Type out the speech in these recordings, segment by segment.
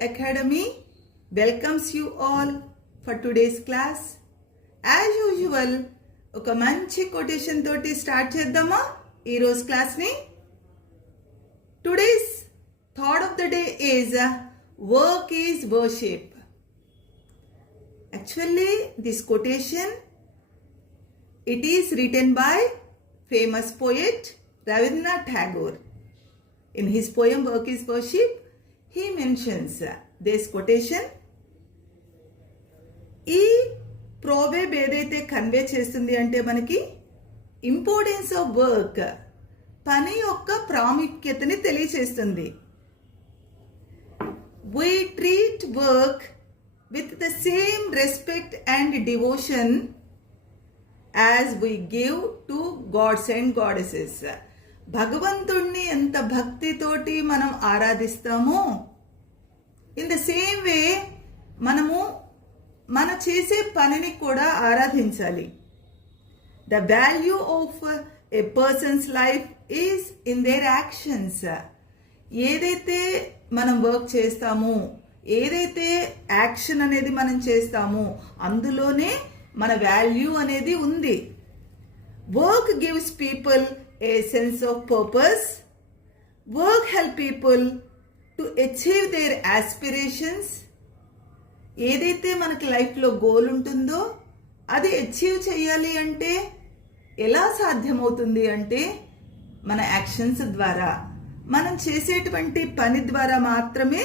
Academy welcomes you all for today's class. As usual, ఒక మంచి కొటేషన్ తోటి స్టార్ట్ చేద్దామా ఈరోజు క్లాస్ని. Today's thought of the day is work is worship. Actually, this quotation, it is written by famous poet Rabindranath Tagore. In his poem Work is Worship, he mentions this quotation. ఈ ప్రోవెబ్ ఏదైతే కన్వే చేస్తుంది అంటే మనకి ఇంపార్టెన్స్ ఆఫ్ వర్క్, పని యొక్క ప్రాముఖ్యతని తెలియచేస్తుంది. We treat work with the same respect and devotion as we give to gods and goddesses. భగవంతుణ్ణి ఎంత భక్తితోటి మనం ఆరాధిస్తామో, ఇన్ ద సేమ్ వే మనము మన చేసే పనిని కూడా ఆరాధించాలి. The value of A persons life is in there actions. ఏదైతే మనం వర్క్ చేస్తామో, ఏదైతే యాక్షన్ అనేది మనం చేస్తామో అందులోనే మన వాల్యూ అనేది ఉంది. Work gives people a sense of purpose. Work help people to achieve there aspirations. ఏదైతే మనకి లైఫ్లో గోల్ ఉంటుందో అది అచీవ్ చేయాలి అంటే ఎలా సాధ్యమవుతుంది అంటే మన యాక్షన్స్ ద్వారా, మనం చేసేటువంటి పని ద్వారా మాత్రమే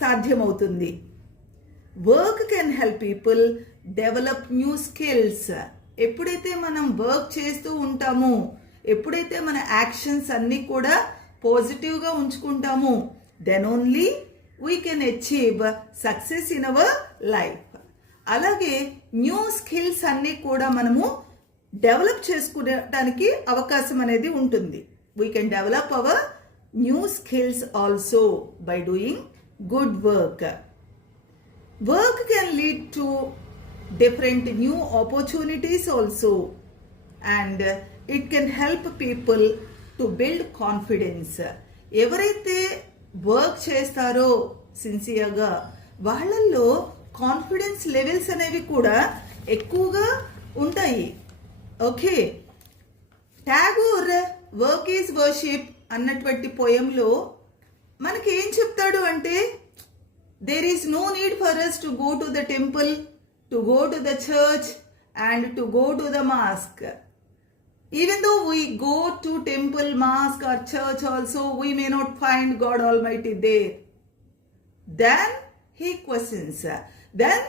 సాధ్యమవుతుంది. Work can help people develop new skills. ఎప్పుడైతే మనం వర్క్ చేస్తూ ఉంటామో, ఎప్పుడైతే మన యాక్షన్స్ అన్నీ కూడా పాజిటివ్గా ఉంచుకుంటామో, then only we can achieve success in our life. అలాగే న్యూ స్కిల్స్ అన్నీ కూడా మనము డెవలప్ చేసుకోవడానికి అవకాశం అనేది ఉంటుంది. We can develop our new skills also by doing good work. Work can lead to different new opportunities also, and it can help people to build confidence. ఎవరైతే work చేస్తారో సిన్సియర్గా వాళ్ళల్లో కాన్ఫిడెన్స్ లెవెల్స్ అనేవి కూడా ఎక్కువగా ఉంటాయి. Okay, Tagore work is worship అన్నటువంటి పోయంలో మనకి ఏం చెప్తాడు అంటే, there is no need for us to go to the temple, to go to the church and to go to the mosque. Even though we go to temple, mosque or church also, we may not find God Almighty there. Then he questions, then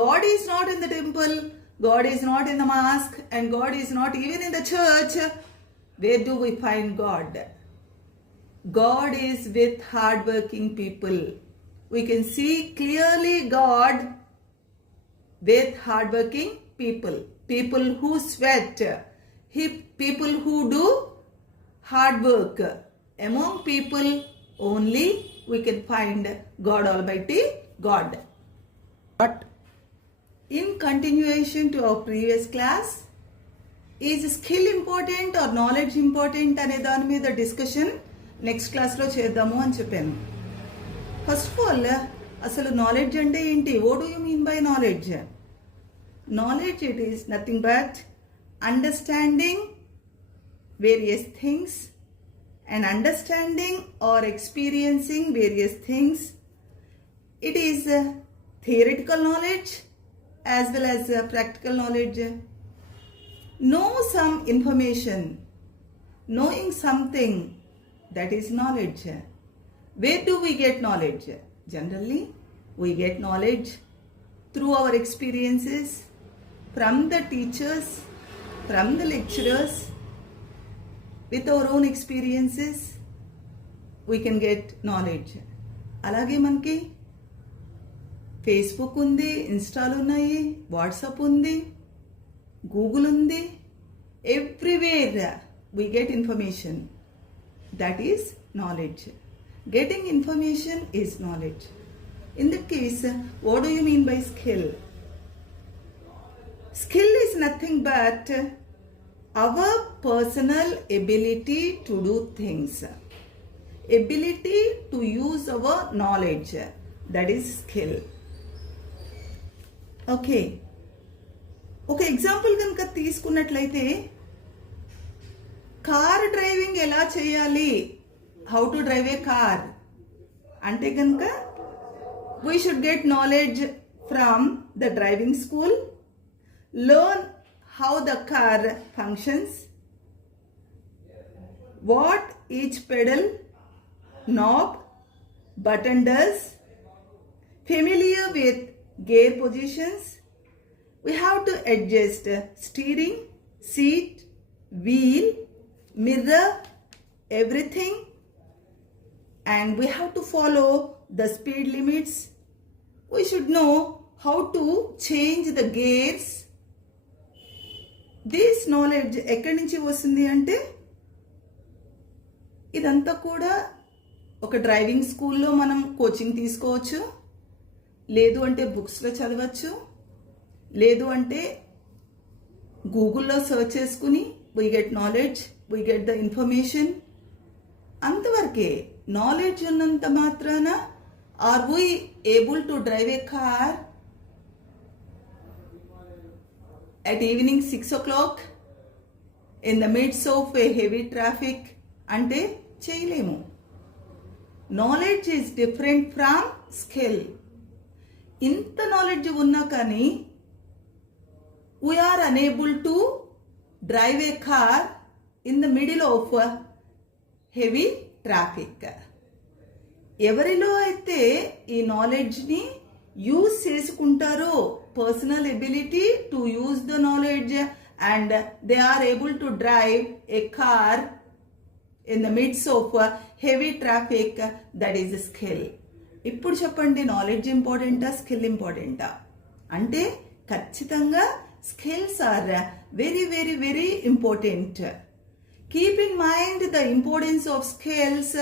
God is not in the temple, God is not in the mosque, and God is not even in the church. Where do we find God? God is with hardworking people. We can see clearly God with hardworking people, people who sweat, people who do hard work. Among people only we can find God Almighty, God. But in continuation to our previous class, is skill important or knowledge important అనే దాని మీద discussion next క్లాస్లో చేద్దాము అని చెప్పాను. First of all, అసలు నాలెడ్జ్ అంటే ఏంటి? What do you mean by knowledge? Knowledge, it is nothing but understanding various things and understanding or experiencing various things. It is theoretical knowledge as well as practical knowledge. Know some information, knowing something, that is knowledge. Where do we get knowledge? Generally, we get knowledge through our experiences, from the teachers, from the lecturers. With our own experiences, we can get knowledge. అలాగే మనకి ఫేస్బుక్ ఉంది, ఇన్స్టాలు ఉన్నాయి, వాట్సాప్ ఉంది, గూగుల్ ఉంది. Everywhere we get information. That is knowledge. Getting information is knowledge. In that case, what do you mean by skill? Skill is nothing but our personal ability to do things, ability to use our knowledge, that is skill. Okay, ఒక ఎగ్జాంపుల్ కనుక తీసుకున్నట్లయితే car driving ఎలా చేయాలి, how to drive a car అంటే కనుక we should get knowledge from the driving school, learn how the car functions, what each pedal, knob, button does, familiar with gear positions. We have to adjust steering, seat, wheel, mirror, everything, and we have to follow the speed limits. We should know how to change the gears. This knowledge ఎక్కడి నుంచి వస్తుంది అంటే ఇదంతా కూడా ఒక డ్రైవింగ్ స్కూల్లో మనం కోచింగ్ తీసుకోవచ్చు, లేదు అంటే బుక్స్లో చదవచ్చు, లేదు అంటే గూగుల్లో సర్చ్ చేసుకుని we get knowledge, we get the information. అంతవరకే. నాలెడ్జ్ ఉన్నంత మాత్రాన are we able to drive a car at evening 6 o'clock in the midst of a heavy traffic అంటే చేయలేము. Knowledge is different from skill. ఇంత knowledge ఉన్నా కానీ we are unable to drive a car in the middle of heavy traffic. ఎవరిలో అయితే ఈ నాలెడ్జ్ని use చేసుకుంటారో, personal ability to use the knowledge and they are able to drive a car in the midst of heavy traffic, that is skill. ఇప్పుడు చెప్పండి, నాలెడ్జ్ ఇంపార్టెంటా స్కిల్ ఇంపార్టెంటా అంటే ఖచ్చితంగా skills are very very very important. Keep in mind the importance of skills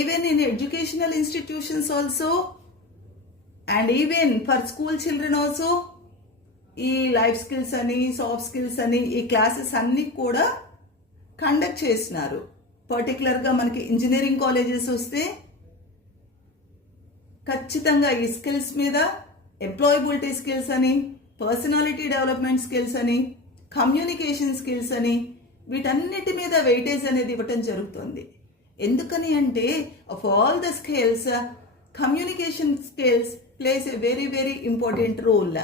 even in educational institutions also and even for school children also. ఈ life skills అని, soft skills అని ఈ క్లాసెస్ అన్నీ కూడా కండక్ట్ చేస్తున్నారు. పర్టికులర్గా మనకి ఇంజనీరింగ్ కాలేజెస్ వస్తే ఖచ్చితంగా ఈ స్కిల్స్ మీద ఎంప్లాయబిలిటీ స్కిల్స్ అని, పర్సనాలిటీ డెవలప్మెంట్ స్కిల్స్ అని, కమ్యూనికేషన్ స్కిల్స్ అని వీటన్నిటి మీద వెయిటేజ్ అనేది ఇవ్వటం జరుగుతుంది. ఎందుకని అంటే of all the skills communication skills plays a very very important role.